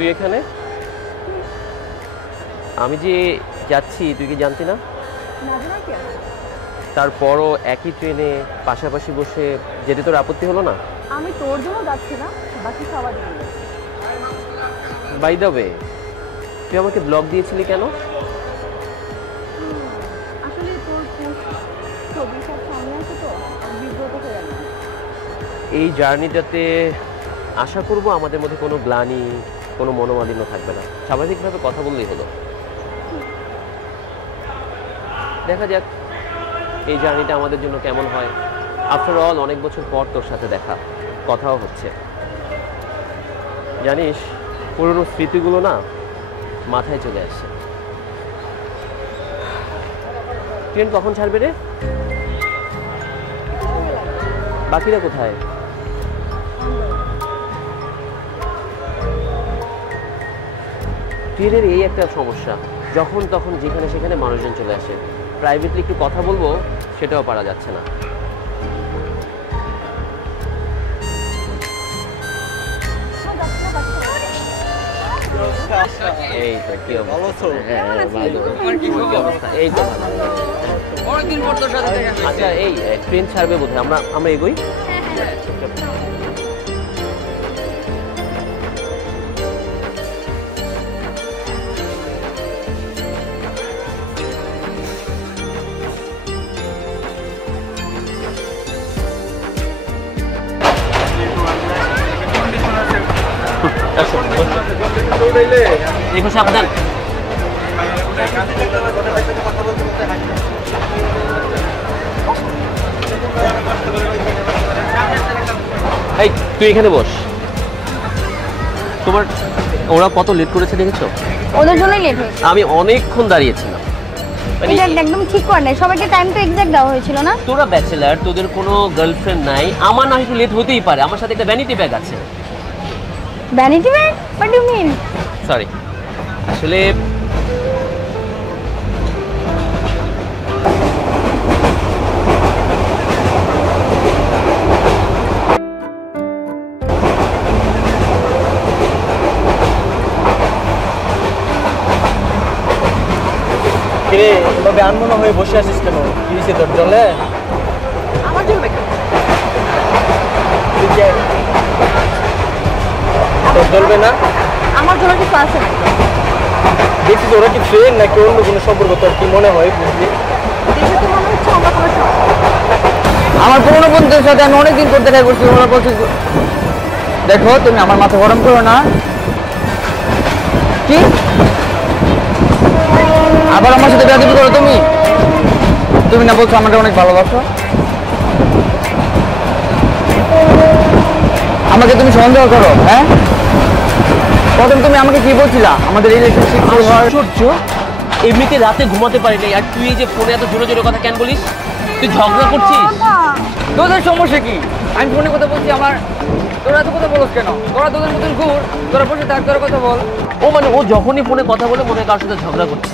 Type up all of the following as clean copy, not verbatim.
তুই এখানে? আমি যে যাচ্ছি তুই কি জানতি না? তারপরও একই ট্রেনে পাশাপাশি বসে যেতে তোর আপত্তি হলো না? আমি তোর জন্য যাচ্ছি না, বাকি সবার জন্য। বাই দ্য ওয়ে, তুই আমাকে ব্লগ দিয়েছিলি কেন? আসলে তোর ছবি সব সামনে আছে তো, বিব্রত হয়ে গেল। এই জার্নিটাতে আশা করব আমাদের মধ্যে কোনো গ্লানি, কোনো মনোমালিন্য থাকবে না। স্বাভাবিকভাবে কথা বললেই হলো। দেখা যাক এই জার্নিটা আমাদের জন্য কেমন হয়। আফটার অল অনেক বছর পর তোর সাথে দেখা, কথাও হচ্ছে। জানিস, পুরনো স্মৃতিগুলো না মাথায় চলে আসে। ট্রেন কখন ছাড়বে রে? বাকিরা কোথায়? ট্রেনের এই একটা সমস্যা, যখন তখন যেখানে সেখানে মানুষজন চলে আসে। প্রাইভেটলি একটু কথা বলবো সেটাও পারা যাচ্ছে না। এই তো কি অবস্থা? এই তো অনেকদিন পর তোর সাথে দেখা। আচ্ছা, এই ট্রেন ছাড়বে বোধহয়, আমরা এগোই। দেখো সাবধান। এই তুই এখানে বস। তোমার ওরা কত লেট করেছে দেখেছো? ওদের জন্যই লেট হয়েছে। আমি অনেকক্ষণ দাঁড়িয়েছিলাম। এটা একদম ঠিক করে নাই, সবাইকে টাইম তো এক্সাক্ট দেওয়া হয়েছিল না? তোরা ব্যাচেলার, তোদের কোনো গার্লফ্রেন্ড নাই। আমার না একটু লেট হতেই পারে, আমার সাথে একটা ভ্যানিটি ব্যাগ আছে। Vanity bag? What do mean? Sorry, আসলে কিরে এভাবে আনমনা হয়ে বসে আছিস কেন? কি হয়েছে তোর? জলে আমার জন্য বেকার। তোর জ্বলবে না? আমার জন্য কিছু আছে না। দেখছিস ওরা কি ফ্রেন্ড নাকি অন্য কোনো সম্পর্ক? তোর কি মনে হয় বুঝলি? দেখে তো মনে হচ্ছে আমরা কোনো সমস্যা। আমার পুরনো বন্ধুদের সাথে আমি অনেকদিন পর দেখা করছি। ওরা বলছে দেখো তুমি আমার মাথা গরম করো না। কি আবার আমার সাথে বেয়াদবি করো তুমি? তুমি না বলছো আমাকে অনেক ভালোবাসো? আমাকে তুমি সন্দেহ করো? হ্যাঁ, প্রথম তুমি আমাকে কি বলছিলা আমাদের রিলেশনশিপ শুরু হওয়ার? আশ্চর্য, এমনিতে রাতে ঘুমাতে পারি নাই, আর তুই এই যে ফোনে এত জোরে জোরে কথা কেন বলিস? তুই ঝগড়া করছিস? তোদের সমস্যা কি? আমি ফোনে কথা বলছি আমার, তোরা এত কথা বলছ কেন? তোরা তোদের মতন ঘুর, তোরা বসে থাক, তোরা কথা বল। ও মানে ও যখনই ফোনে কথা বলে মনে হয় কারোর সাথে ঝগড়া করছে।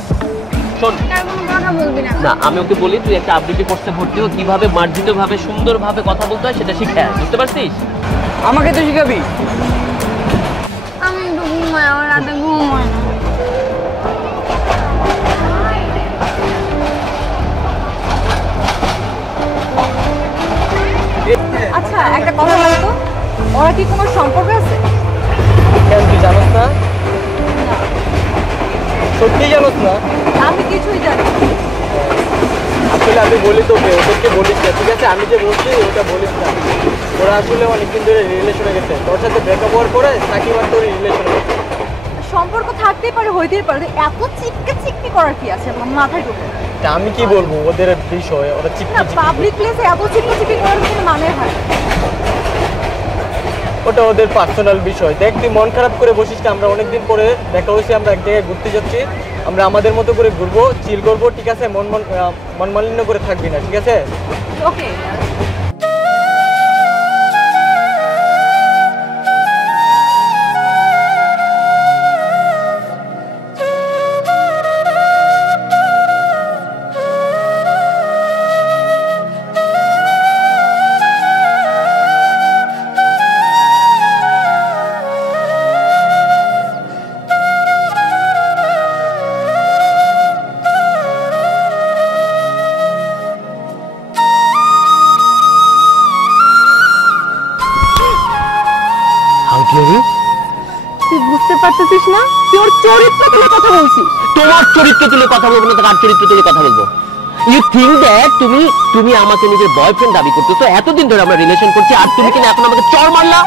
শোন, কথা বলবি না। না আমি ওকে বলি তুই একটা আবৃত্তি কোর্সে ভর্তি হ, কিভাবে মার্জিতভাবে সুন্দরভাবে কথা বলতে হয় সেটা শিখে আয়, বুঝতে পারছিস? আমাকে তো শিখাবি? আমি একটু ঘুমাই, আমার রাতে ঘুম হয় না। আচ্ছা একটা কথা বলতো, ওরা কি কোনো সম্পর্ক আছে? কেন তুই জানোস না? সত্যি জানোস না? আমি কিছুই জানি না। আসলে আমি বলি তোকে, ওদেরকে বলিস না, ঠিক আছে? আমি যে বলছি ওটা বলিস না। ওরা আসলে অনেকদিন ধরে রিলেশনে গেছে। তোর সাথে ব্রেকআপ হওয়ার পরে সাকিব আর তোর রিলেশনে গেছে। সম্পর্ক থাকতেই পারে, হইতেই পারে, এত চিপকে চিপকে করার কি আছে মাথায় ঢুকে? তা আমি কি বলবো ওদের বিষয়ে? ওরা চিপকি না, চিপকি, পাবলিক প্লেসে এত চিপকে চিপকে করার কোনো মানে হয় না। ওটা ওদের পার্সোনাল বিষয়। দেখ তুই মন খারাপ করে বসিস না। আমরা অনেকদিন পরে দেখা হয়েছে, আমরা এক জায়গায় ঘুরতে যাচ্ছি। আমরা আমাদের মতো করে ঘুরবো, চিল করবো, ঠিক আছে? মন মালিন্য করে থাকবি না, ঠিক আছে? ওকে। পারতেছিস না? তুই ওর চরিত্র তুলে কথা বলছিস। তোমার চরিত্র তুলে কথা বলবো না তো কার চরিত্র তুলে কথা বলবো? ইউ থিঙ্ক দ্যাট তুমি আমাকে নিজের বয়ফ্রেন্ড দাবি করতেছো, এতদিন ধরে আমরা রিলেশন করছি, আর তুমি কিনা এখন আমাকে চড় মারলা?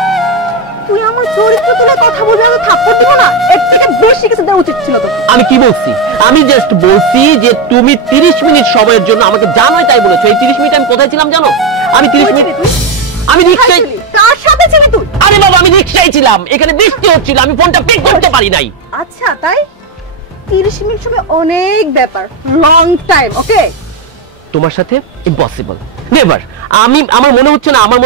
তুই আমার চরিত্র তুলে কথা বলবি, আমি থাপ্পড় দিব না? এর থেকে বেশি কিছু দেওয়া উচিত ছিল তোকে। আমি কি বলছি? আমি জাস্ট বলছি যে তুমি 30 মিনিট সময়ের জন্য আমাকে জানোই তাই বলেছো। এই 30 মিনিট আমি কোথায় ছিলাম জানো? আমি 30 মিনিট আমি রিকশায়। কার সাথে ছিলি তুই? আরে বাবা আমি রিকশায় ছিলাম, এখানে বৃষ্টি হচ্ছিল, আমি ফোনটা পিক করতে পারি নাই। আচ্ছা তাই? 30 মিনিট সময় অনেক ব্যাপার, লং টাইম। ওকে, তোমার সাথে ইম্পসিবল, নেভার। আমার মনে হচ্ছে না আমার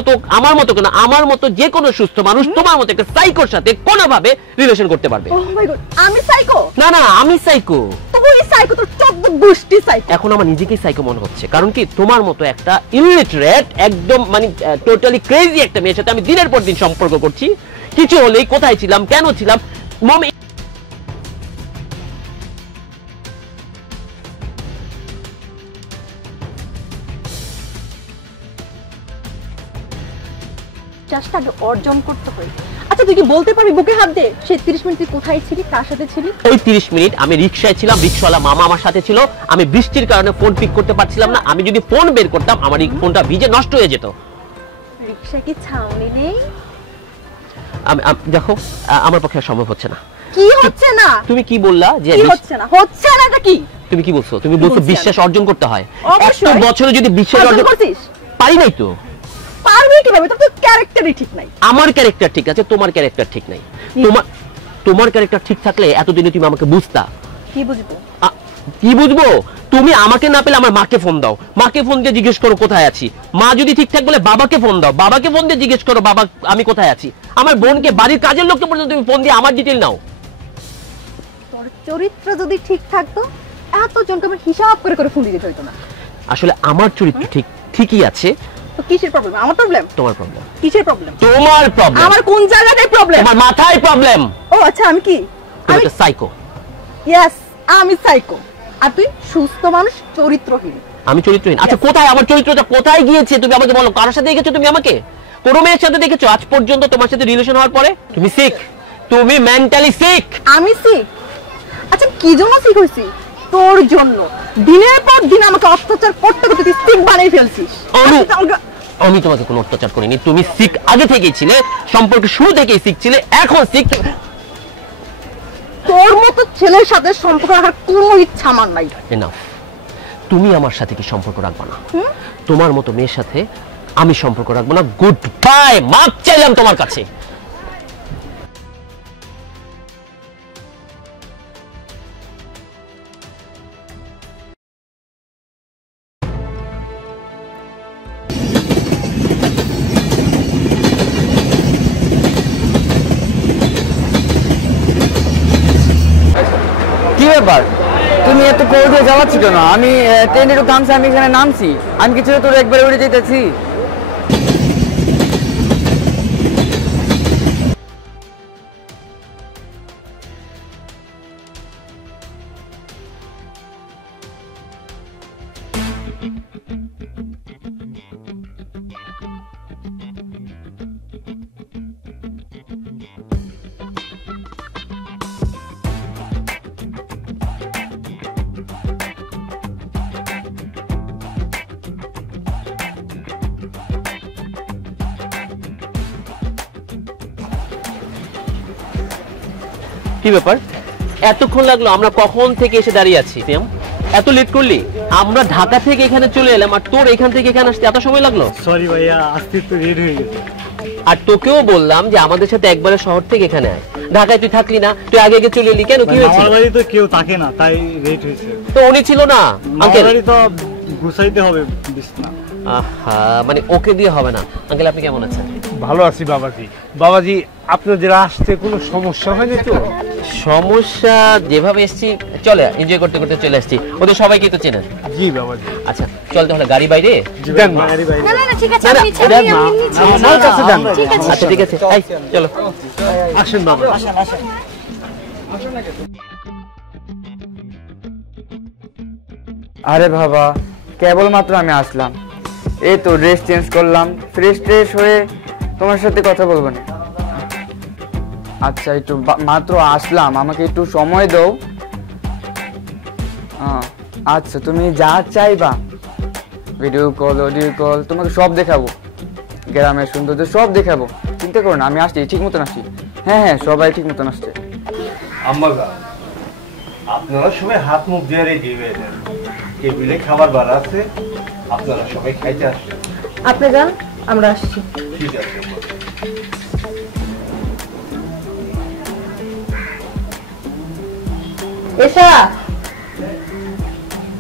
মতো কেন, আমার মতো যে কোনো সুস্থ মানুষ তোমার মতো একটা সাইকোর সাথে কোনোভাবে রিলেশন করতে পারবে। ও মাই গড, আমি সাইকো? না না, আমি সাইকো। তুই সাইকো, তোর 14 গোষ্ঠী সাইকো। এখন আমার নিজেকেই সাইকো মনে হচ্ছে, কারণ কি তোমার মতো একটা ইলিটারেট, একদম মানে টোটালি ক্রেজি একটা মেয়ের সাথে আমি দিনের পর দিন সম্পর্ক করছি। কিছু হলেই কোথায় ছিলাম, কেন ছিলাম, মম। চেষ্টা আগে অর্জন করতে হয়। আচ্ছা তুই কি বলতে পারবি বুকে হাত দে সেই 30 মিনিট তুই কোথায় ছিলি, কার সাথে ছিলি? ওই 30 মিনিট আমি রিকশায় ছিলাম, রিকশাওয়ালা মামা আমার সাথে ছিল। আমি বৃষ্টির কারণে ফোন পিক করতে পারছিলাম না। আমি যদি ফোন বের করতাম আমার এই ফোনটা ভিজে নষ্ট হয়ে যেত। রিকশা কি ছাউনি নেই? দেখো আমার পক্ষে সম্ভব হচ্ছে না। কি হচ্ছে না? তুমি কি বললা যে কি হচ্ছে না? হচ্ছে না এটা কি? তুমি কি বলছো? তুমি বলছো বিশ্বাস অর্জন করতে হয়। অবশ্যই। একটা বছরে যদি বিশ্বাস অর্জন করছিস? পারি নাই তো। পারবি কিভাবে? তোর তো ক্যারেক্টারই ঠিক নাই। আমার ক্যারেক্টার ঠিক আছে, তোমার ক্যারেক্টার ঠিক নাই। তোমার ক্যারেক্টার ঠিক থাকলে এতদিনে তুমি আমাকে বুঝতা। কি বুঝবো? কি বুঝবো? তুমি আমাকে না পেলে আমার মাকে ফোন দাও, মাকে ফোন দিয়ে জিজ্ঞেস করো কোথায় আছি। মা যদি ঠিকঠাক বলে বাবাকে ফোন দাও, বাবাকে ফোন দিয়ে জিজ্ঞেস করো বাবা আমি কোথায় আছি। আমার বোনকে, বাড়ির কাজের লোককে পর্যন্ত তুমি ফোন দিয়ে আমার ডিটেইল নাও। তোর চরিত্র যদি ঠিক থাকতো এত জনকে আমার হিসাব করে করে ফোন দিতে হইতো না। আসলে আমার চরিত্র ঠিকই আছে। তো কিসের প্রবলেম? আমার প্রবলেম? তোমার প্রবলেম। কিসের প্রবলেম? তোমার প্রবলেম। আমার কোন জায়গাটায় প্রবলেম? আমার মাথায় প্রবলেম। ও আচ্ছা, আমি কি? তুমি একটা সাইকো। ইয়েস, আমি সাইকো। আর তুই সুস্থ মানুষ, চরিত্রহীন। আমি চরিত্রহীন? আচ্ছা কোথায় আমার চরিত্রটা কোথায় গিয়েছে তুমি আমাকে বলো। কার সাথে দেখেছো তুমি আমাকে? কোন মেয়ের সাথে দেখেছো আজ পর্যন্ত তোমার সাথে রিলেশন হওয়ার পরে? তুমি সিক, তুমি মেন্টালি সিক। আমি সিক? আচ্ছা কি জন্য সিক হইছি? তোর জন্য। দিনের পর দিন আমাকে অত্যাচার করতে করতে তুই সিক বানিয়ে ফেলছিস। আমি তোমাকে কোনো অত্যাচার করিনি। তুমি সিক আগে থেকেই ছিলে, সম্পর্ক শুরু থেকেই সিক ছিলে, এখন সিক। তোর মতো ছেলের সাথে সম্পর্ক রাখার কোনো ইচ্ছা আমার নাই। এনাফ। তুমি আমার সাথে কি সম্পর্ক রাখবা না? তোমার মতো মেয়ের সাথে আমি সম্পর্ক রাখবো না। Good bye. মাপ চাইলাম তোমার কাছে। কি ব্যাপার, তুমি এত কোল দিয়ে জ্বালাচ্ছি কেন? আমি ট্রেনের থামছি, আমি এখানে নামছি, আমি কিছু তোর একবারে উড়ে যেতেছি। কি ব্যাপার এতক্ষণ লাগলো? আমরা কখন থেকে এসে দাঁড়িয়ে আছি। এত লেট করলি? আমরা ঢাকা থেকে এখানে চলে এলাম আর তোর এখান থেকে এখানে আসতে এত সময় লাগলো? সরি ভাইয়া, আসতে তো রেড হয়ে গেছে। আর তোকেও বললাম যে আমাদের সাথে একবারে শহর থেকে এখানে আয়। ঢাকায় তুই থাকলি না, তুই আগে আগে চলে এলি কেন? কি হয়েছে? আমার বাড়ি তো কেউ থাকে না, তাই রেড হয়েছে। তো উনি ছিল না আমার আঙ্কেল? বাড়ি তো গুছাইতে হবে বিছনা। আহা, মানে ওকে দিয়ে হবে না। আঙ্কেল আপনি কেমন আছেন? ভালো আছি বাবাজি। বাবাজি আপনাদের আসতে কোনো সমস্যা হয়নি তো? সমস্যা যেভাবে এসেছি চলে এনজয় করতে করতে চলে আসছি। ওদের সবাইকে তো চেনেন। জি বাবাজি। আচ্ছা চল তাহলে গাড়ি বাইরে। দেন না। না না না, ঠিক আছে, না, না, আমি নিচ্ছি, দেন আমি না। নিচ্ছি। আমার কাছে দেন না। ঠিক আছে। আচ্ছা ঠিক আছে, এই, চলো। আসেন বাবা। আরে বাবা, কেবলমাত্র আমি আসলাম, এই তো ড্রেস চেঞ্জ করলাম, ফ্রেশ ট্রেশ হয়ে তোমার সাথে কথা বলবো না। আচ্ছা একটু মাত্র আসলাম, আমাকে একটু সময় দাও। আচ্ছা তুমি যা চাইবা, ভিডিও কল অডিও কল তোমাকে সব দেখাবো, গ্রামের সৌন্দর্য সব দেখাবো, চিন্তা করো না, আমি আসছি ঠিক মতন আসছি। হ্যাঁ হ্যাঁ সবাই ঠিক মতন আসছে। আম্মা যান, আপনারা সবাই হাত মুখ দিয়ে রেডি হয়ে যান, টেবিলে খাবার বার আছে, আপনারা সবাই খাইতে আসছেন। আপনি যান, আমরা আসছি। ঠিক আছে আম্মা। এসা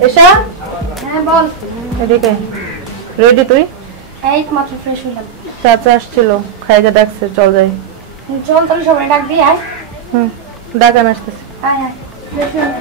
এসা, হ্যাঁ বল। এদিকে। রেডি তুই? এই মাত্র ফ্রেশ হলাম। চাচা আসছিল, খাইতে ডাকছে, চল যাই। চল তাহলে সবাই ডাক দিয়ে আয়। ডাকান আসতেছে। আয় আয় ফ্রেশ হলাম।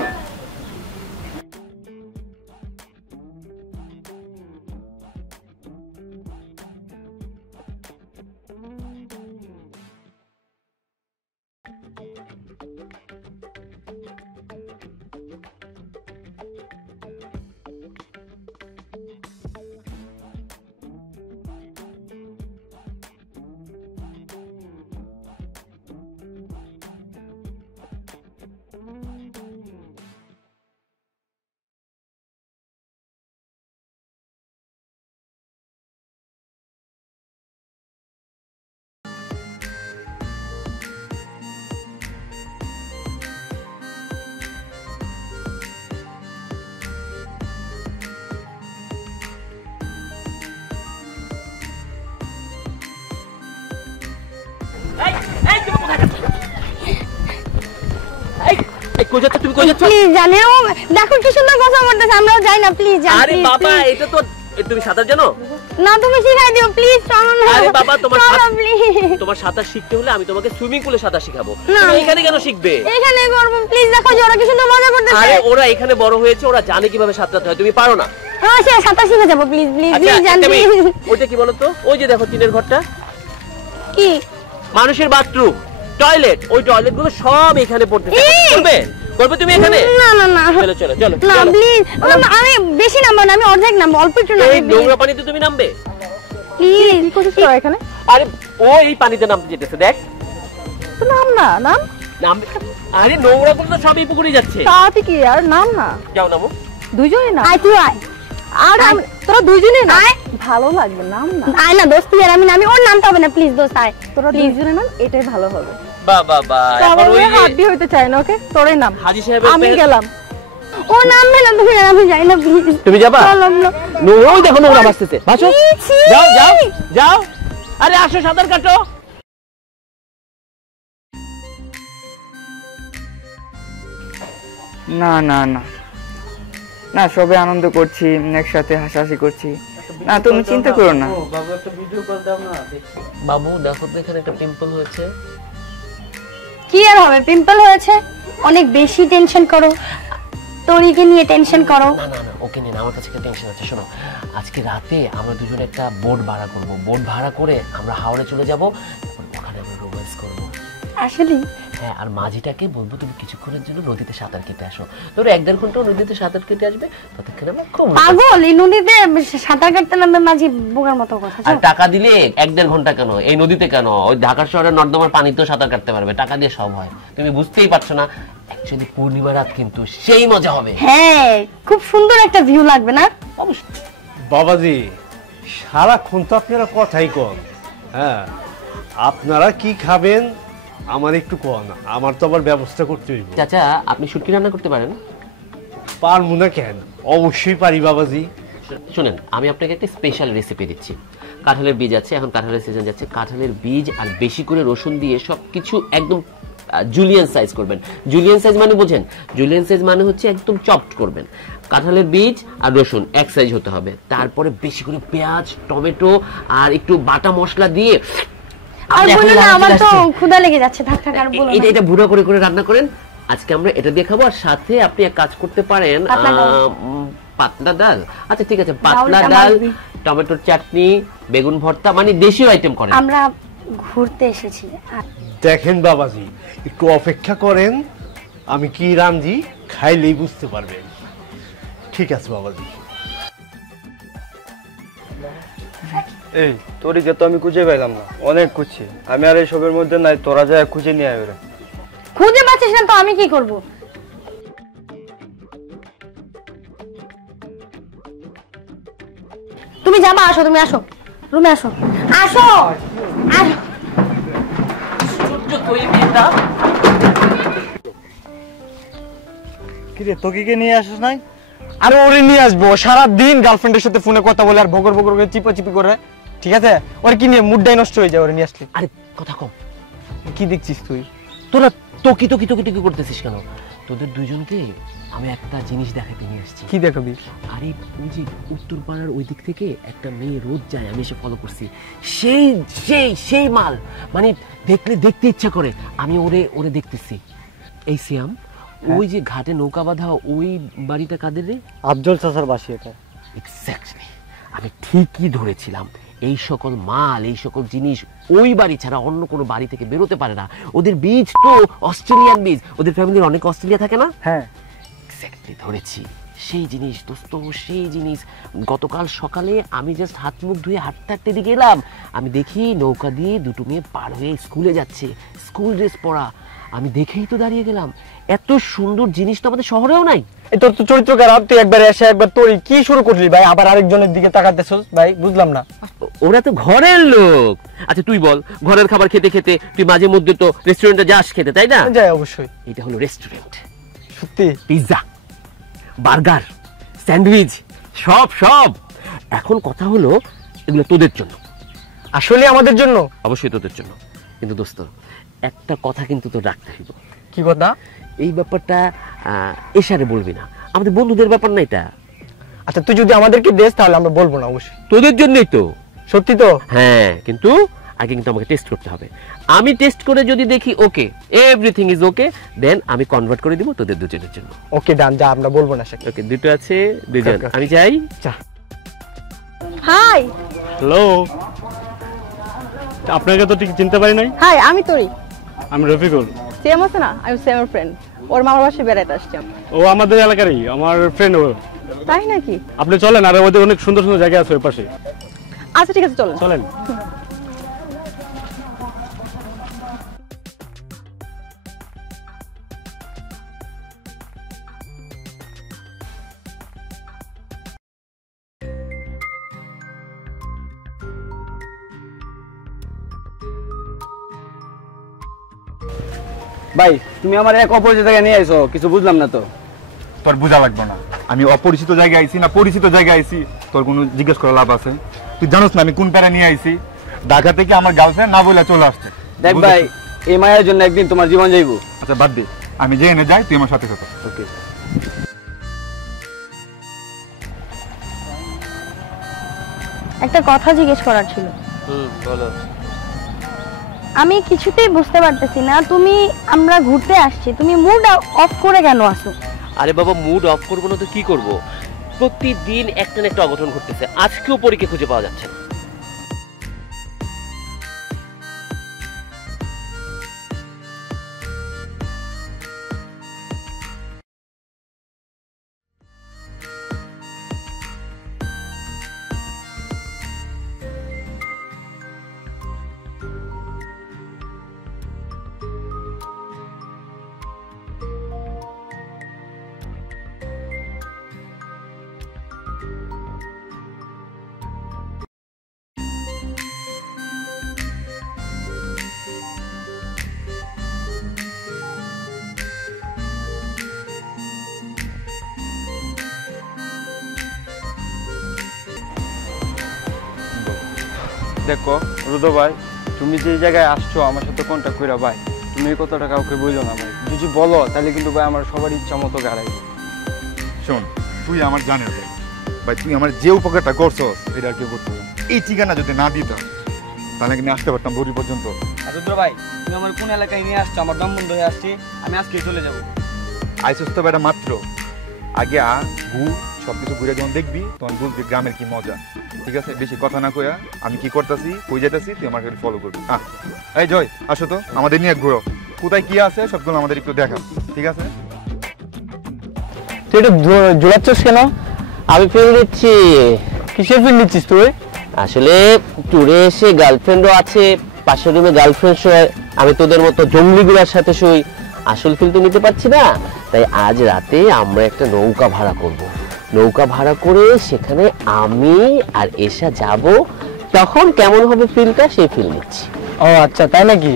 তুমি কই যাচ্ছ? প্লিজ জানেও দেখো কি সুন্দর কথা বলতেছে, আমরাও যাই না প্লিজ জান। আরে বাবা এটা তো, তুমি সাঁতার জানো না? তুমি শিখাই দিও প্লিজ, চলো না। আরে বাবা তোমার প্লিজ, তোমার সাঁতার শিখতে হলে আমি তোমাকে সুইমিং পুলে সাঁতার শিখাবো। না। তুমি এখানে কেন শিখবে? এখানে করব প্লিজ, দেখো যে ওরা কি সুন্দর মজা করতেছে। আরে ওরা এখানে বড় হয়েছে, ওরা জানে কিভাবে সাঁতরাতে হয়, তুমি পারো না? হ্যাঁ সে সাঁতার শিখে যাবো প্লিজ প্লিজ আচ্ছা, প্লিজ জান একটা প্লিজ। মিনিট, ওইটা কি বলো তো? ওই যে দেখো টিনের ঘরটা, কি মানুষের বাথরুম, টয়লেট, ওই টয়লেট গুলো সব এখানে পড়তেছে। করবে করবে তুমি এখানে? না না না চলো চলো চলো না চলো। প্লিজ, আমি বেশি নামবো না, আমি অর্ধেক নামবো, অল্প একটু এই নামবো নোংরা পানিতে তুমি নামবে? প্লিজ। কি করছিস তোরা এখানে? আরে ও এই পানিতে নামতে যেতেছে, দেখ তো নাম না, নাম। নামবে। আরে নোংরা গুলো তো সব এই পুকুরে যাচ্ছে। তাতে কি আর নাম না, যাও নামো। দুইজনই না। আয় তুই আয়। আর তোরা দুইজনই না, আয়। ভালো লাগবে নাম না। আয় না দোস্ত, আর আমি নামি, ওর নামটা হবে না প্লিজ দোস্ত, আয় তোরা দুইজনের নাম, এটাই ভালো হবে। বাবা বা এখন ওই হাত দিয়ে হইতে চাই না, ওকে তোরই নাম। হাজি সাহেবের আমি পেয়ে- গেলাম। ও নামবে না, তুমি আমি যাই না প্লিজ। তুমি যাবা? চলো না। নোংরা, ওই দেখো নোংরা ভাসতেছে, ভাসো। ছি। যাও যাও যাও, আরে আসো সাঁতার কাটো। না না না না, সবাই আনন্দ করছি, একসাথে হাসাহাসি করছি। না তুমি চিন্তা করো না। বাবু দেখো তো এখানে একটা পিম্পল হয়েছে। কি আর হবে, পিম্পল হয়েছে, অনেক বেশি টেনশন করো, তোরিকে নিয়ে টেনশন করো। না না না, ওকে নিয়ে না, আমার কাছে একটা টেনশন আছে। শোনো, আজকে রাতে আমরা দুজনে একটা বোট ভাড়া করব, বোট ভাড়া করে আমরা হাওড়ে চলে যাব, ওখানে আমরা রোম্যান্স করব। আসলে হ্যাঁ, আর মাঝিটাকে বলবো তুমি কিছুক্ষণের জন্য নদীতে সাঁতার কেটে আসো, ধরো 1-1.5 ঘন্টা নদীতে সাঁতার কেটে আসবে, ততক্ষণ আমরা খুব পাগল, এই নদীতে সাঁতার কাটতে নামবে মাঝি বোকার মতো কথা। আর টাকা দিলে 1-1.5 ঘন্টা কেন এই নদীতে, কেন ওই ঢাকা শহরের নর্দমার পানিতেও সাঁতার কাটতে পারবে, টাকা দিয়ে সব হয়। তুমি বুঝতেই পারছো না, অ্যাকচুয়ালি পূর্ণিমা রাত কিন্তু সেই মজা হবে। হ্যাঁ খুব সুন্দর একটা ভিউ লাগবে না? অবশ্যই। বাবাজি সারাক্ষণ তো আপনারা কথাই কন। হ্যাঁ, আপনারা কি খাবেন আমার একটু কন, আমার তো আবার ব্যবস্থা করতে হইব। চাচা আপনি শুটকি রান্না করতে পারেন? পারবো না কেন, অবশ্যই পারি বাবাজি। শুনেন, আমি আপনাকে একটা স্পেশাল রেসিপি দিচ্ছি। কাঁঠালের বীজ আছে, এখন কাঁঠালের সিজন যাচ্ছে, কাঁঠালের বীজ আর বেশি করে রসুন দিয়ে সবকিছু একদম জুলিয়ান সাইজ করবেন। জুলিয়ান সাইজ মানে বোঝেন? জুলিয়ান সাইজ মানে হচ্ছে একদম চপড করবেন। কাঁঠালের বীজ আর রসুন এক সাইজ হতে হবে, তারপরে বেশি করে পেঁয়াজ, টমেটো আর একটু বাটা মশলা দিয়ে। আর বলো না, আমার তো ক্ষুধা লেগে যাচ্ছে, থাক থাক আর বলো না। এটা ভুনা করে করে রান্না করেন, আজকে আমরা এটা দিয়ে খাবো। আর সাথে আপনি এক কাজ করতে পারেন, পাতলা ডাল। আচ্ছা ঠিক আছে, পাতলা ডাল, টমেটোর চাটনি, বেগুন ভর্তা, মানে দেশীয় আইটেম করেন। আমরা ঘুরতে এসেছি। দেখেন বাবাজি, একটু অপেক্ষা করেন, আমি কি রাঁধি খাইলেই বুঝতে পারবেন। ঠিক আছে বাবাজি। এই তোরিকে তো আমি খুঁজে পাইলাম না, অনেক খুঁজছি আমি, আর এইসবের মধ্যে নাই, তোরা যায় খুঁজে নিয়ে আয় ওরা। খুঁজে পাচ্ছিস না তো আমি কি করব? তুমি যাবা, আসো, তুমি আসো, রুমে আসো, আসো, আসো। কিরে তোকে কে নিয়ে আসিস নাই? আরে ওরে নিয়ে আসবো, সারাদিন গার্লফ্রেন্ডের সাথে ফোনে কথা বলে আর বগর বগর করে চিপাচিপি করে, ঠিক আছে? ওর কি নিয়ে মুডটাই নষ্ট হয়ে যায় ওরে নিয়ে আসলে। আরে কথা কম, কি দেখছিস তুই? তোরা টকি টকি টকি টকি করতেছিস কেন? তোদের দুজনকে আমি একটা জিনিস দেখাতে নিয়ে আসছি। কি দেখাবি? আরে ওই যে উত্তরপাড়ার ওই দিক থেকে একটা মেয়ে রোজ যায়, আমি এসে ফলো করছি, সেই সেই সেই মাল, মানে দেখলে দেখতে ইচ্ছা করে। আমি ওরে ওরে দেখতেছি। এই সিয়াম, ওই যে ঘাটে নৌকা বাঁধা ওই বাড়িটা কাদের রে? আফজল চাচার বাসি এটা। এক্স্যাক্টলি, আমি ঠিকই ধরেছিলাম। এই সকল মাল, এই সকল জিনিস ওই বাড়ি ছাড়া অন্য কোনো বাড়ি থেকে বেরোতে পারে না। ওদের বীজ তো অস্ট্রেলিয়ান বীজ, ওদের ফ্যামিলির অনেক অস্ট্রেলিয়া থাকে না? হ্যাঁ এক্স্যাক্টলি ধরেছি, সেই জিনিস দোস্ত, সেই জিনিস। গতকাল সকালে আমি জাস্ট হাত মুখ ধুয়ে হাঁটতে হাঁটতে দিকে এলাম, আমি দেখি নৌকা দিয়ে দুটো মেয়ে পার হয়ে স্কুলে যাচ্ছে, স্কুল ড্রেস পরা। আমি দেখেই তো দাঁড়িয়ে গেলাম, এত সুন্দর জিনিস তো আমাদের শহরেও নাই। এই তোর তো চরিত্র খারাপ, তুই একবার এসে একবার তোর কি শুরু করলি ভাই, আবার আরেকজনের দিকে তাকাতেছস ভাই, বুঝলাম না। ওরা তো ঘরের লোক। আচ্ছা তুই বল, ঘরের খাবার খেতে খেতে তুই মাঝে মধ্যে তো রেস্টুরেন্টে যাস খেতে, তাই না? যাই অবশ্যই। এটা হলো রেস্টুরেন্ট। সত্যি? পিৎজা, বার্গার, স্যান্ডউইচ, সব সব। এখন কথা হলো এগুলো তোদের জন্য। আসলে আমাদের জন্য? অবশ্যই তোদের জন্য, কিন্তু দোস্ত একটা কথা কিন্তু তোর রাখতে হইব। কি কথা? এই ব্যাপারটা এশারে বলবি না, আমাদের বন্ধুদের ব্যাপার না এটা। আচ্ছা তুই যদি আমাদেরকে দেস তাহলে আমরা বলবো না, অবশ্যই। তোদের জন্যই তো। সত্যি তো? হ্যাঁ, কিন্তু আগে কিন্তু আমাকে টেস্ট করতে হবে। আমি টেস্ট করে যদি দেখি ওকে, এভরিথিং ইজ ওকে, দেন আমি কনভার্ট করে দিব তোদের দুজনের জন্য। ওকে ডান, যা, আমরা বলবো না সেটা। ওকে, দুটো আছে, দুজন। আমি যাই। যা। হাই। হ্যালো, আপনাকে তো ঠিক চিনতে পারি নাই। হাই, আমি তোরি। আমি রফিকুল। সেম আছে না, আমি সেমের ফ্রেন্ড। ওর মামার বাসায় বেড়াতে আসছি আমি। ও আমাদের এলাকারই, আমার ফ্রেন্ড ও। তাই নাকি? আপনি চলেন, আর ওদের অনেক সুন্দর সুন্দর জায়গা আছে ওই পাশে। আচ্ছা ঠিক আছে, চলেন। চলেন। ভাই তুমি আমার এক অপরিচিত জায়গায় নিয়ে আইছো, কিছু বুঝলাম না তো। তোর বোঝা লাগবে না, আমি অপরিচিত জায়গায় আইছি না পরিচিত জায়গায় আইছি তোর কোনো জিজ্ঞেস করা লাভ আছে? তুই জানোস না আমি কোন প্যারা নিয়ে আইছি? ঢাকা থেকে আমার গার্লফ্রেন্ড না বলে চলে আসছে। দেখ ভাই, এই মায়ের জন্য একদিন তোমার জীবন যাইবো। আচ্ছা বাদ দে, আমি যে এনে যাই, তুই আমার সাথে সাথে। ওকে। একটা কথা জিজ্ঞেস করার ছিল। বলো। আমি কিছুতেই বুঝতে পারতেছি না, আমরা ঘুরতে আসছি, তুমি মুড অফ করে কেন আসো? আরে বাবা, মুড অফ করবো না তো কি করব? প্রতিদিন একটা না একটা অঘটন ঘটতেছে, আজকেও পরীকে খুঁজে পাওয়া যাচ্ছে না। দেখো রুদো ভাই, তুমি যে জায়গায় আসছো আমার সাথে কন্ট্যাক্ট করে ভাই, তুমি এই কথাটা কাউকে বললো না ভাই। যদি বলো তাহলে কিন্তু ভাই আমার সবার ইচ্ছা মতো গাড়াইবো। শোন, তুই আমার জানের ভাই, ভাই তুই আমার যে উপকারটা করছস এটা আর কেউ করতে পারে না। এই ঠিকানা যদি না দিতাম তাহলে কিন্তু আসতে পারতাম বড়ি পর্যন্ত। আর রুদ্র ভাই, তুমি আমার কোন এলাকায় নিয়ে আসছো? আমার দম বন্ধ হয়ে আসছি, আমি আজকে চলে যাবো। আইসস তো বেটা মাত্র, আগে সবকিছু ঘুরে যখন দেখবি তখন বুঝবি গ্রামের কি মজা। ঠিক আছে, বেশি কথা না কইয়া আমি কি করতেছি, কই যাইতাছি, তুই আমাকে ফলো করবি। এই জয়, আসো তো, আমাদের নিয়ে ঘুরো, কোথায় কি আছে সবগুলো আমাদের একটু দেখা। ঠিক আছে? তুই এটা জোড়াচ্ছিস কেন? আমি ফিরে দিচ্ছি। কিসের ফিল নিচ্ছিস তুই? আসলে ট্যুরে এসে গার্লফ্রেন্ডও আছে, পাশের রুমে গার্লফ্রেন্ড শোয়, আমি তোদের মতো জঙ্গলিগুলোর সাথে শুই, আসল ফিল তো নিতে পারছি না। তাই আজ রাতে আমরা একটা নৌকা ভাড়া করব, নৌকা ভাড়া করে সেখানে আমি আর এসা যাব, তখন কেমন হবে ফিলটা সেই ফিল নিচ্ছি। ও আচ্ছা, তাই নাকি?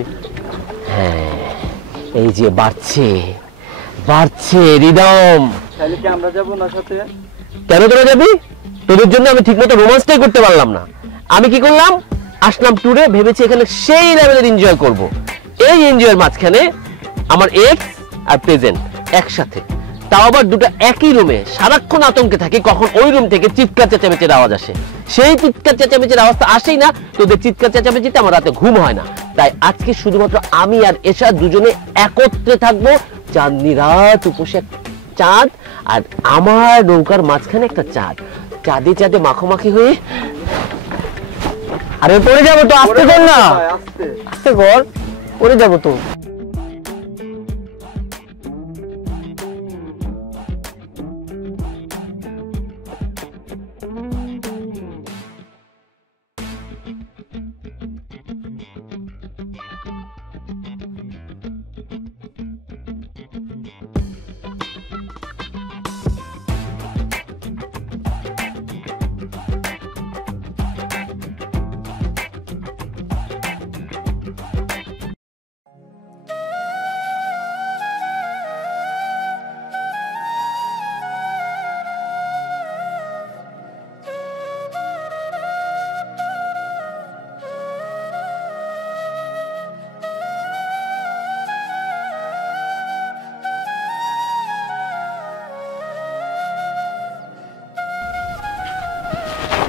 হ্যাঁ, এই যে বাড়ছে বাড়ছে রিদম। তাহলে কি আমরা যাবো না সাথে? কেন তোরা যাবি? তোদের জন্য আমি ঠিকমতো রোমান্সটাই করতে পারলাম না। আমি কি করলাম, আসলাম ট্যুরে, ভেবেছি এখানে সেই লেভেলের এনজয় করব। এই এনজয়ের মাঝখানে আমার এক্স আর প্রেজেন্ট একসাথে, তাও আবার দুটো একই রুমে, সারাক্ষণ আতঙ্কে থাকি কখন ওই রুম থেকে চিৎকার চেঁচামেচির আওয়াজ আসে। সেই চিৎকার চেঁচামেচির আওয়াজ তো আসেই না, তোদের চিৎকার চেঁচামেচিতে আমার রাতে ঘুম হয় না। তাই আজকে শুধুমাত্র আমি আর এসা দুজনে একত্রে থাকবো, চাঁদনি রাত, উপসে চাঁদ, আর আমার নৌকার মাঝখানে একটা চাঁদ, চাঁদে চাঁদে মাখামাখি হয়ে। আরে পড়ে যাবো তো, আস্তে কর না, আস্তে কর, পড়ে যাবো তো।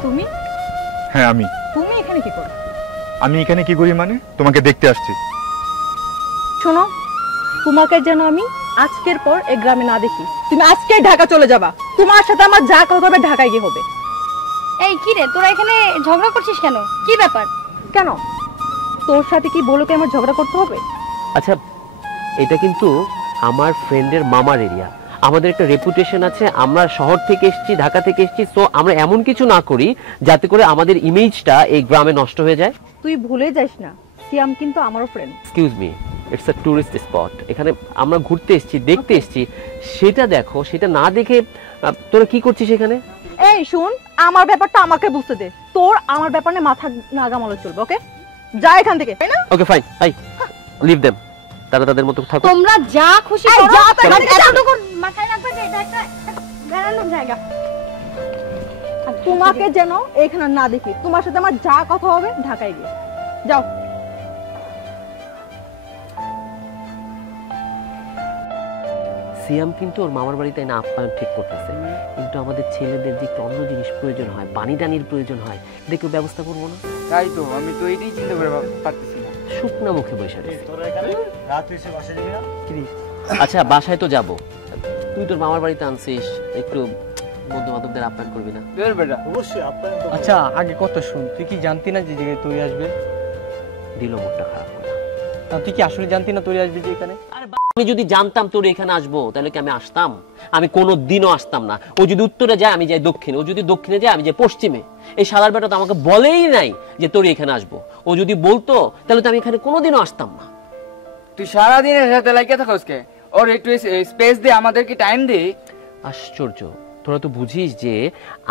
তুমি হ্যাঁ আমি। তুমি এখানে কি করো? আমি এখানে কি করি মানে? তোমাকে দেখতে আসছি। শোনো, তোমাকে যেন আমি আজকের পর এই গ্রামে না দেখি। তুমি আজকেই ঢাকা চলে যাবা, তোমার সাথে আমার যা কথা হবে ঢাকায় গিয়ে হবে। এই কি রে, তোরা এখানে ঝগড়া করছিস কেন? কি ব্যাপার? কেন, তোর সাথে কি বলকে আমার ঝগড়া করতে হবে? আচ্ছা, এটা কিন্তু আমার ফ্রেন্ডের মামার এরিয়া, আমাদের একটা রেপুটেশন আছে, আমরা শহর থেকে এসেছি, ঢাকা থেকে এসেছি, সো আমরা এমন কিছু না করি যাতে করে আমাদের ইমেজটা এই গ্রামে নষ্ট হয়ে যায়। তুই ভুলে যাস না, সিয়াম কিন্তু আমারও friend. Excuse me, it's a tourist spot, এখানে আমরা ঘুরতে এসেছি, দেখতে এসেছি, সেটা দেখো, সেটা না দেখে তোরা কি করছিস এখানে? এই শুন, আমার ব্যাপারটা আমাকে বুঝতে দে, তোর আমার ব্যাপার নিয়ে মাথা নাগামালো চলবে, ওকে? যা এখান থেকে, তাই না? Okay fine, I leave them, তারা তাদের মতো থাকো। তোমরা যা খুশি এই, করো, যা তো এখান থেকে, এতটুকু মাথায় রাখবে যে এটা একটা বেড়ানোর জায়গা। আর তোমাকে যেন এখানে না দেখি, তোমার সাথে আমার যা কথা হবে ঢাকায় গিয়ে। যাও। সিয়াম কিন্তু ওর মামার বাড়িতে না আপ্যায়ন ঠিক করতেছে, কিন্তু আমাদের ছেলেদের যে একটু অন্য জিনিস প্রয়োজন হয়, পানি টানির প্রয়োজন হয়, দেখে ব্যবস্থা করবো না? তাই তো, আমি তো এটাই চিন্তা করে পারতেছি না। শুকনা মুখে বসে রয়েছে। তোরা এখানে রাত হইছে, বাসা যাবি না? আচ্ছা, বাসায় তো যাব, তুই তোর মামার বাড়িতে আনছিস, একটু বন্ধু বান্ধবদের আপ্যায়ন করবি না? বেটা অবশ্যই আপনার। আচ্ছা, আগে কথা শুন, তুই কি জানতি না যে জায়গায় তুই আসবে? দিল মুখটা খারাপ করে। না, তুই কি আসলে জানতি না তুই আসবি যে এখানে? আরে আমি যদি জানতাম তোর এখানে আসবো, তাহলে কি আমি আসতাম? আমি কোনোদিনও আসতাম না। ও যদি উত্তরে যায় আমি যাই দক্ষিণে, ও যদি দক্ষিণে যায় আমি যাই পশ্চিমে। এই শালার বেটা তো আমাকে বলেই নাই যে তোর এখানে আসবো। ও যদি বলতো তাহলে তো আমি এখানে কোনোদিনও আসতাম না। তুই সারাদিন এর সাথে লাগিয়ে থাকোস কে? ওর একটু স্পেস দে, আমাদেরকে টাইম দে। আশ্চর্য, তোরা তো বুঝিস যে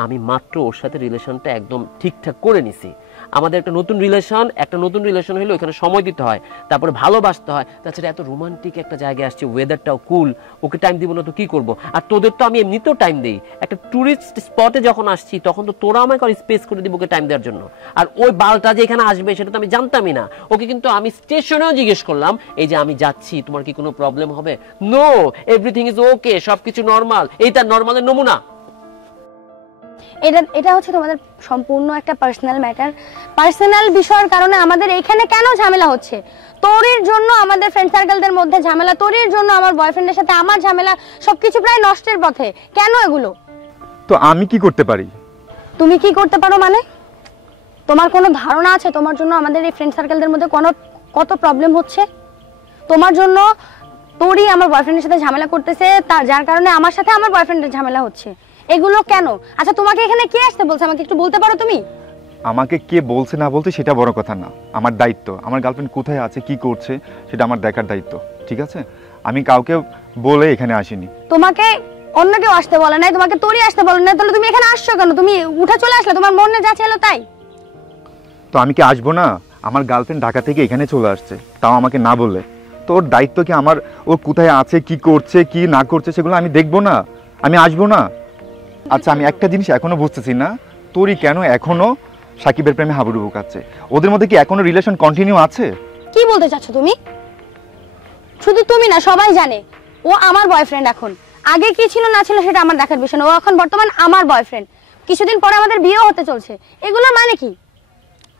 আমি মাত্র ওর সাথে রিলেশনটা একদম ঠিকঠাক করে নিছি। আমাদের একটা নতুন রিলেশন হলো, এখানে সময় দিতে হয়, তারপরে ভালোবাসতে হয়। তাছাড়া এত রোমান্টিক একটা জায়গায় আসছে, ওয়েদারটাও কুল, ওকে টাইম দিব না তো কি করব? আর তোদের তো আমি এমনিতেও টাইম দিই। একটা টুরিস্ট স্পটে যখন আসছি তখন তো তোরা আমাকে আর স্পেস করে দিব ওকে টাইম দেওয়ার জন্য। আর ওই বালটা যে এখানে আসবে সেটা তো আমি জানতামই না। ওকে কিন্তু আমি স্টেশনেও জিজ্ঞেস করলাম, এই যে আমি যাচ্ছি, তোমার কি কোনো প্রবলেম হবে? নো, এভরিথিং ইজ ওকে, সবকিছু নর্মাল। এই তার নর্মালের নমুনা। এটা হচ্ছে তোমাদের সম্পূর্ণ একটা পার্সোনাল ম্যাটার। পার্সোনাল বিষয়ের কারণে আমাদের এখানে কেন ঝামেলা হচ্ছে? তোরির জন্য আমাদের ফ্রেন্ড সার্কেলদের মধ্যে ঝামেলা, তোরির জন্য আমার বয়ফ্রেন্ডের সাথে আমার ঝামেলা, সবকিছু প্রায় নষ্টের পথে। কেন এগুলো? তো আমি কি করতে পারি? তুমি কি করতে পারো মানে? তোমার কোনো ধারণা আছে তোমার জন্য আমাদের এই ফ্রেন্ড সার্কেলদের মধ্যে কত প্রবলেম হচ্ছে? তোমার জন্য তোরই আমার বয়ফ্রেন্ডের সাথে ঝামেলা করতেছে, যার কারণে আমার সাথে আমার বয়ফ্রেন্ডের ঝামেলা হচ্ছে। এগুলো কেন? আচ্ছা, তোমাকে এখানে কে আসতে বলছে আমাকে একটু বলতে পারো তুমি? আমাকে কে বলছে না বলছে সেটা বড় কথা না, আমার দায়িত্ব আমার গার্লফ্রেন্ড কোথায় আছে কি করছে সেটা আমার দেখার দায়িত্ব, ঠিক আছে? আমি কাউকে বলে এখানে আসিনি। তোমাকে অন্য কেউ আসতে বলে নাই, তোমাকে তোরই আসতে বলে নাই, তাহলে তুমি এখানে আসছো কেন? তুমি উঠে চলে আসলে, তোমার মনে যা ছিল তাই। তো আমি কি আসবো না? আমার গার্লফ্রেন্ড ঢাকা থেকে এখানে চলে আসছে, তাও আমাকে না বললে। তো ওর দায়িত্ব কি আমার ও কোথায় আছে কি করছে কি না করছে সেগুলো আমি দেখবো না? আমি আসবো না? আচ্ছা আমি একটা জিনিস এখনো বুঝতেছি না, তোরই কেন এখনো সাকিবের প্রেমে হাবুডুবু খাচ্ছে? ওদের মধ্যে কি এখনো রিলেশন কন্টিনিউ আছে? কি বলতে চাচ্ছ তুমি? শুধু তুমি না, সবাই জানে ও আমার বয়ফ্রেন্ড এখন। আগে কি ছিল না ছিল সেটা আমার দেখার বিষয় না, ও এখন বর্তমান আমার বয়ফ্রেন্ড। কিছুদিন পরে আমাদের বিয়ে হতে চলছে। এগুলোর মানে কি?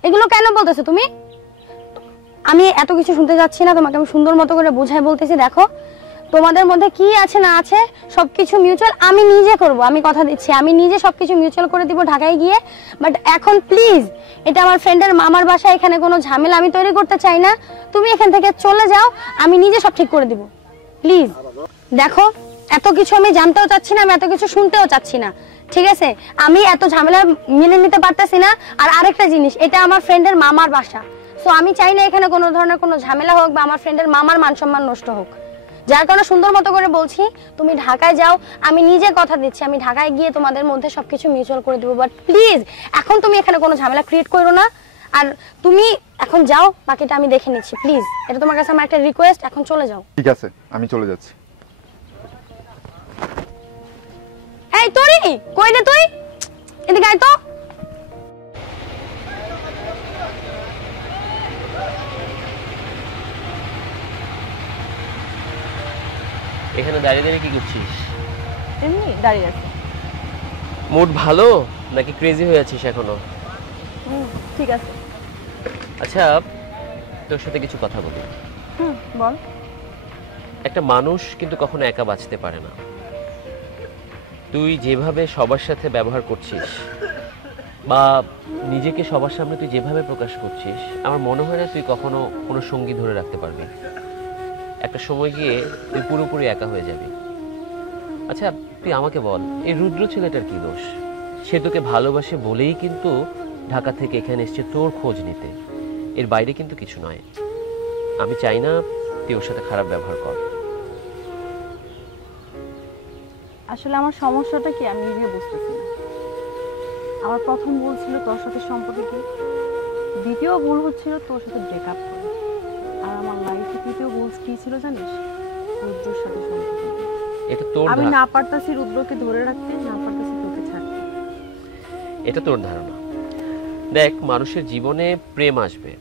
এগুলো কেন বলতেছো তুমি? আমি এত কিছু শুনতে যাচ্ছি না, তোমাকে আমি সুন্দর মতো করে বোঝাই বলতেছি। দেখো তোমাদের মধ্যে কি আছে না আছে সবকিছু মিউচুয়াল আমি নিজে করব, আমি কথা দিচ্ছি, আমি নিজে সবকিছু মিউচুয়াল করে দিব ঢাকায় গিয়ে। বাট এখন প্লিজ, এটা আমার ফ্রেন্ডের মামার বাসা, এখানে কোনো ঝামেলা আমি তৈরি করতে চাই না। তুমি এখান থেকে চলে যাও, আমি নিজে সব ঠিক করে দিব প্লিজ। দেখো এত কিছু আমি জানতেও চাচ্ছি না, আমি এত কিছু শুনতেও চাচ্ছি না, ঠিক আছে? আমি এত ঝামেলা মেনে নিতে পারতেছি না। আর আরেকটা জিনিস, এটা আমার ফ্রেন্ডের মামার বাসা, সো আমি চাই না এখানে কোনো ধরনের কোনো ঝামেলা হোক বা আমার ফ্রেন্ডের মামার মান সম্মান নষ্ট হোক। যার কারণে সুন্দর মতো করে বলছি, তুমি ঢাকায় যাও, আমি নিজে কথা দিচ্ছি, আমি ঢাকায় গিয়ে তোমাদের মধ্যে সবকিছু মিউচুয়াল করে দেবো। বাট প্লিজ এখন তুমি এখানে কোনো ঝামেলা ক্রিয়েট করো না। আর তুমি এখন যাও, বাকিটা আমি দেখে নিচ্ছি প্লিজ। এটা তোমার কাছে আমার একটা রিকোয়েস্ট, এখন চলে যাও। ঠিক আছে আমি চলে যাচ্ছি। এই তোরি কই রে তুই? এদিকে আয় তো। এখানে দাঁড়িয়ে দাঁড়িয়ে কি করছিস? এমনি দাঁড়িয়ে আছে। মুড ভালো নাকি ক্রেজি হয়ে আছিস এখনো? ঠিক আছে। আচ্ছা তোর সাথে কিছু কথা বলি। বল। একটা মানুষ কিন্তু কখনো একা বাঁচতে পারে না। তুই যেভাবে সবার সাথে ব্যবহার করছিস বা নিজেকে সবার সামনে তুই যেভাবে প্রকাশ করছিস, আমার মনে হয় না তুই কখনো কোনো সঙ্গী ধরে রাখতে পারবি। একটা সময় গিয়ে তুই পুরোপুরি একা হয়ে যাবি। আচ্ছা তুই আমাকে বল, এই রুদ্র ছেলেটার কি দোষ? সে তোকে ভালোবাসে বলেই কিন্তু ঢাকা থেকে এখানে এসেছে তোর খোঁজ নিতে, এর বাইরে কিন্তু কিছু নয়। আমি চাই না তুই ওর সাথে খারাপ ব্যবহার কর। আসলে আমার সমস্যাটা কি আমি নিজে বুঝতেছি না। আমার প্রথম ভুল ছিল তোর সাথে সম্পর্কে কি, দ্বিতীয় ভুল হচ্ছিল তোর সাথে ব্রেকআপ করা, আর আমার লাইফে তৃতীয় ভুল কি ছিল জানিস? রুদ্রর সাথে সম্পর্ক। এটা তোর আমি না পারতাছি রুদ্রকে ধরে রাখতে, না পারতাছি তোকে ছাড়তে। এটা তোর ধারণা। দেখ মানুষের জীবনে প্রেম আসবে,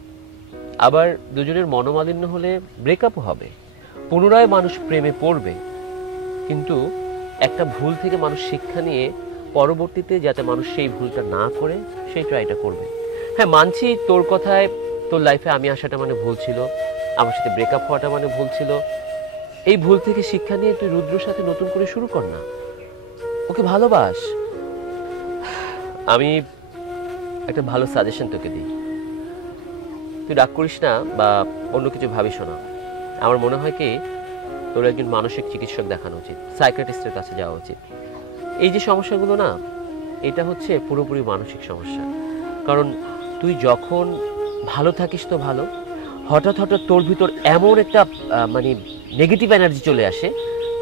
আবার দুজনের মনোমালিন্য হলে ব্রেকআপও হবে, পুনরায় মানুষ প্রেমে পড়বে। কিন্তু একটা ভুল থেকে মানুষ শিক্ষা নিয়ে পরবর্তীতে যাতে মানুষ সেই ভুলটা না করে সেই ট্রাইটা করবে। হ্যাঁ মানছি তোর কথায়, তোর লাইফে আমি আসাটা মানে ভুল ছিল, আমার সাথে ব্রেকআপ হওয়াটা মানে ভুল ছিল। এই ভুল থেকে শিক্ষা নিয়ে তুই রুদ্রর সাথে নতুন করে শুরু কর না, ওকে ভালোবাস। আমি একটা ভালো সাজেশন তোকে দিই, তুই রাগ করিস না বা অন্য কিছু ভাবিস না। আমার মনে হয় কি তোর একজন মানসিক চিকিৎসক দেখানো উচিত, সাইকিয়াট্রিস্টের কাছে যাওয়া উচিত। এই যে সমস্যাগুলো না, এটা হচ্ছে পুরোপুরি মানসিক সমস্যা। কারণ তুই যখন ভালো থাকিস তো ভালো, হঠাৎ হঠাৎ তোর ভিতর এমন একটা মানে নেগেটিভ এনার্জি চলে আসে,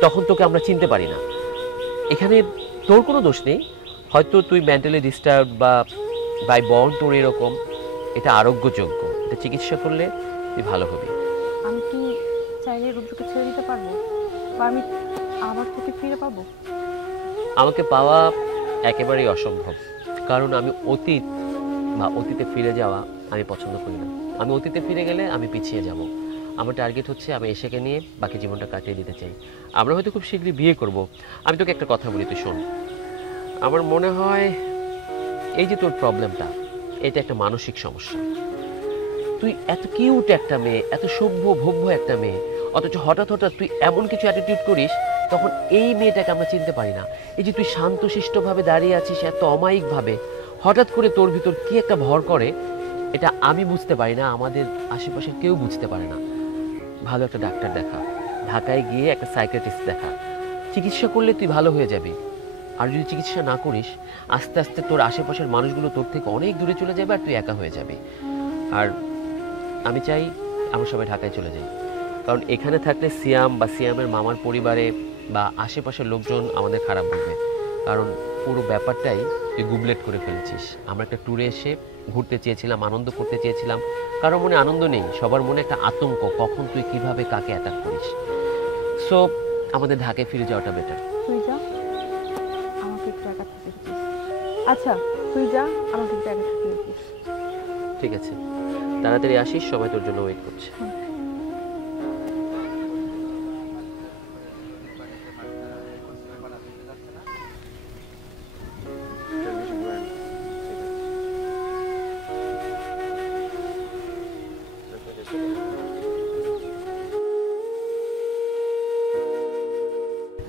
তখন তোকে আমরা চিনতে পারি না। এখানে তোর কোনো দোষ নেই, হয়তো তুই মেন্টালি ডিস্টার্ব বা বাই বর্ন তোর এরকম, এটা আরোগ্যযোগ্য, এটা চিকিৎসা করলে তুই ভালো হবি। আমি কি চাইলে রুদ্রকে ছেড়ে দিতে পারবো, বা আমি আবার তোকে ফিরে পাবো? আমাকে পাওয়া একেবারেই অসম্ভব, কারণ আমি অতীত বা অতীতে ফিরে যাওয়া আমি পছন্দ করি না। আমি অতীতে ফিরে গেলে আমি পিছিয়ে যাব। আমার টার্গেট হচ্ছে আমি এসেকে নিয়ে বাকি জীবনটা কাটিয়ে দিতে চাই। আমরা হয়তো খুব শীঘ্রই বিয়ে করব। আমি তোকে একটা কথা বলি, তুই শোন। আমার মনে হয় এই যে তোর প্রবলেমটা, এটা একটা মানসিক সমস্যা। তুই এত কিউট একটা মেয়ে, এত সভ্য ভব্য একটা মেয়ে, অথচ হঠাৎ হঠাৎ তুই এমন কিছু অ্যাটিটিউড করিস, তখন এই মেয়েটাকে আমরা চিনতে পারি না। এই যে তুই শান্তশিষ্টভাবে দাঁড়িয়ে আছিস এত অমায়িকভাবে, হঠাৎ করে তোর ভিতর কি একটা ভর করে, এটা আমি বুঝতে পারি না, আমাদের আশেপাশের কেউ বুঝতে পারে না। ভালো একটা ডাক্তার দেখা, ঢাকায় গিয়ে একটা সাইকিয়াট্রিস্ট দেখা, চিকিৎসা করলে তুই ভালো হয়ে যাবি। আর যদি চিকিৎসা না করিস আস্তে আস্তে তোর আশেপাশের মানুষগুলো তোর থেকে অনেক দূরে চলে যাবে আর তুই একা হয়ে যাবি। আর আমি চাই আমরা সবাই ঢাকায় চলে যাই, কারণ এখানে থাকলে সিয়াম বা সিয়ামের মামার পরিবারে বা আশেপাশের লোকজন আমাদের খারাপ বলবে, কারণ পুরো ব্যাপারটাই তুই গুবলেট করে ফেলেছিস। আমরা একটা ট্যুরে এসে ঘুরতে চেয়েছিলাম, আনন্দ করতে চেয়েছিলাম, কারোর মনে আনন্দ নেই, সবার মনে একটা আতঙ্ক কখন তুই কিভাবে কাকে অ্যাটাক করিস। সো আমাদের ঢাকায় ফিরে যাওয়াটা বেটার। তুই যা, আমাকে একটু একা থাকতে দিস। আচ্ছা তুই যা, আমাকে একটু একা থাকতে দিস। ঠিক আছে, তাড়াতাড়ি আসিস, সবাই তোর জন্য ওয়েট করছে।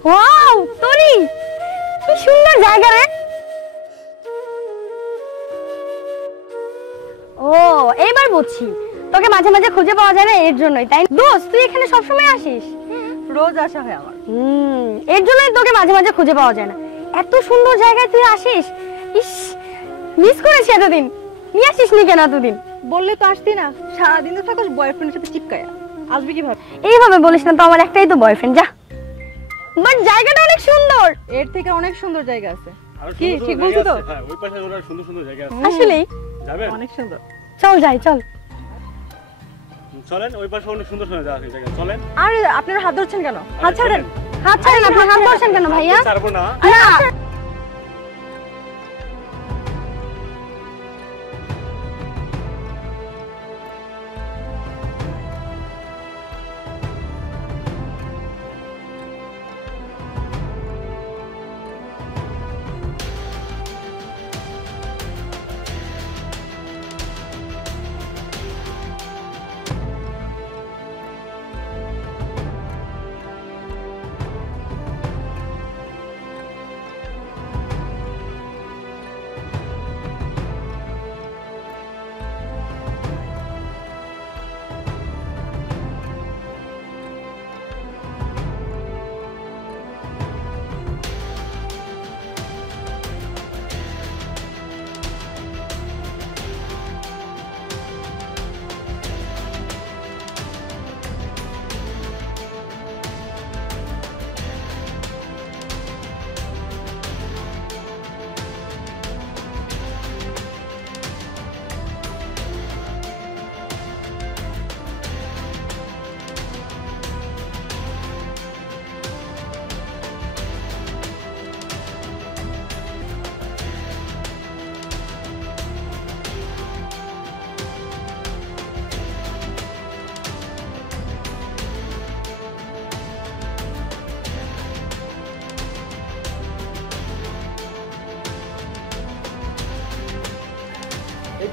ওয়াও তোরি, কি সুন্দর জায়গা রে। ও এইবার বুঝছি, তোকে মাঝে মাঝে খুঁজে পাওয়া যায় না এর জন্যই, তাই দোস্ত তুই এখানে সবসময় আসিস? রোজ আসা হয় আমার। এর জন্যই তোকে মাঝে মাঝে খুঁজে পাওয়া যায় না। এত সুন্দর জায়গায় তুই আসিস, ইস মিস করেছি এতদিন। নিয়ে আসিস নি কেন এতদিন? বললে তো আসতি না, সারাদিন তো থাকোস বয়ফ্রেন্ডের সাথে চিপকায়া, আসবি কিভাবে? এইভাবে বলিস না তো, আমার একটাই তো বয়ফ্রেন্ড। যা, বাট জায়গাটা অনেক সুন্দর। এর থেকে অনেক সুন্দর জায়গা আছে। কি ঠিক বলছো তো? হ্যাঁ, ওই পাশে ওরা সুন্দর সুন্দর জায়গা আছে। আসলেই যাবেন? অনেক সুন্দর। চল যাই, চল চলেন, ওই পাশে অনেক সুন্দর সুন্দর জায়গা আছে, চলেন। আর আপনারা হাত ধরছেন কেন? হাত ছাড়েন। হাত ছাড়েন, আপনি হাত ধরছেন কেন ভাইয়া? ছাড়বো না। না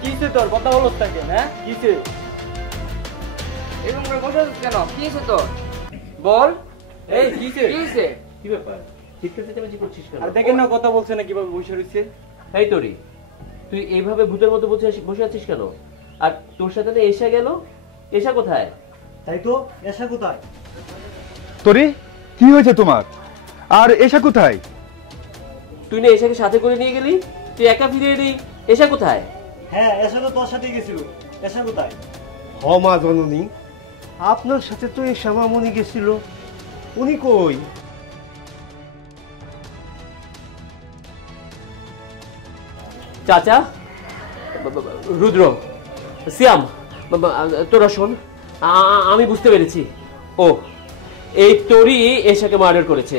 কিসে তোর কথা বলো থাকে? হ্যাঁ কিসে এরকম করে বসে আছিস কেন? কি হয়েছে তোর? বল। এই কিসে কি হয়েছে? কি ব্যাপার, চিৎকার চেঁচামেচি করছিস কেন? আর দেখেন না কথা বলছে না কিভাবে বসে রইছে। এই তোরি, তুই এইভাবে ভূতের মতো বসে আছিস কেন? আর তোর সাথে না এসা গেল, এসা কোথায়? তাই তো, এসা কোথায়? তোরে কি হয়েছে তোমার? আর এসা কোথায়? তুই না এসাকে সাথে করে নিয়ে গেলি, তুই একা ফিরে এলি, এসা কোথায়? হ্যাঁ, এসা তো তোর সাথে গেছিল। এসা কোথায়? মা জননী, আপনার সাথে তো এই শ্যামামণি গেছিল, উনি কই? চাচা, রুদ্র, সিয়াম, তোরা শোন, আমি বুঝতে পেরেছি। ও এই তোরই এসাকে মার্ডার করেছে।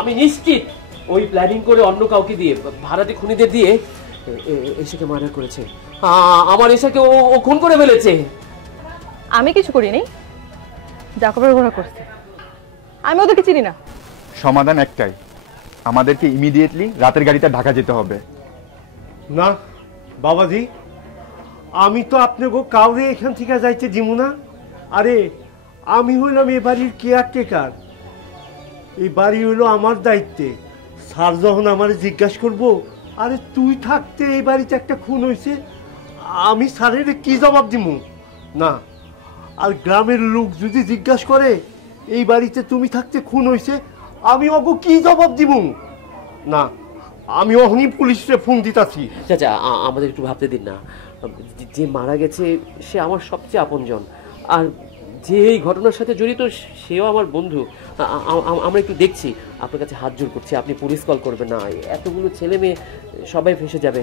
আমি নিশ্চিত ওই প্ল্যানিং করে অন্য কাউকে দিয়ে, ভাড়াটে খুনিদের দিয়ে এসাকে মার্ডার করেছে। আমার এসাকে ও খুন করে ফেলেছে। আমি কিছু করিনি, জাকবের ঘোড়া করছে। আমি ওদেরকে চিনি না। সমাধান একটাই, আমাদেরকে ইমিডিয়েটলি রাতের গাড়িতে ঢাকা যেতে হবে। না বাবাজি, আমি তো আপনাকে কাউরে এখান থেকে যাইতে দিব না। আরে আমি হইলাম এ বাড়ির কেয়ারটেকার, এই বাড়ি হইলো আমার দায়িত্বে। স্যার যখন আমার জিজ্ঞাসা করবো, আরে তুই থাকতে এই বাড়িতে একটা খুন হয়েছে, আমি স্যারের কি জবাব দিব? না, আর গ্রামের লোক যদি জিজ্ঞাসা করে এই বাড়িতে তুমি থাকতে খুন হয়েছে, আমি ওগো কি জবাব দিব? না, আমি অহনি পুলিশে ফোন দিতাছি। চাচা আমাদের একটু ভাবতে দিন না, যে মারা গেছে সে আমার সবচেয়ে আপনজন, আর যে এই ঘটনার সাথে জড়িত সেও আমার বন্ধু। আমরা একটু দেখছি, আপনার কাছে হাত জোর করছি, আপনি পুলিশ কল করবেন না, এতগুলো ছেলে মেয়ে সবাই ফেসে যাবে।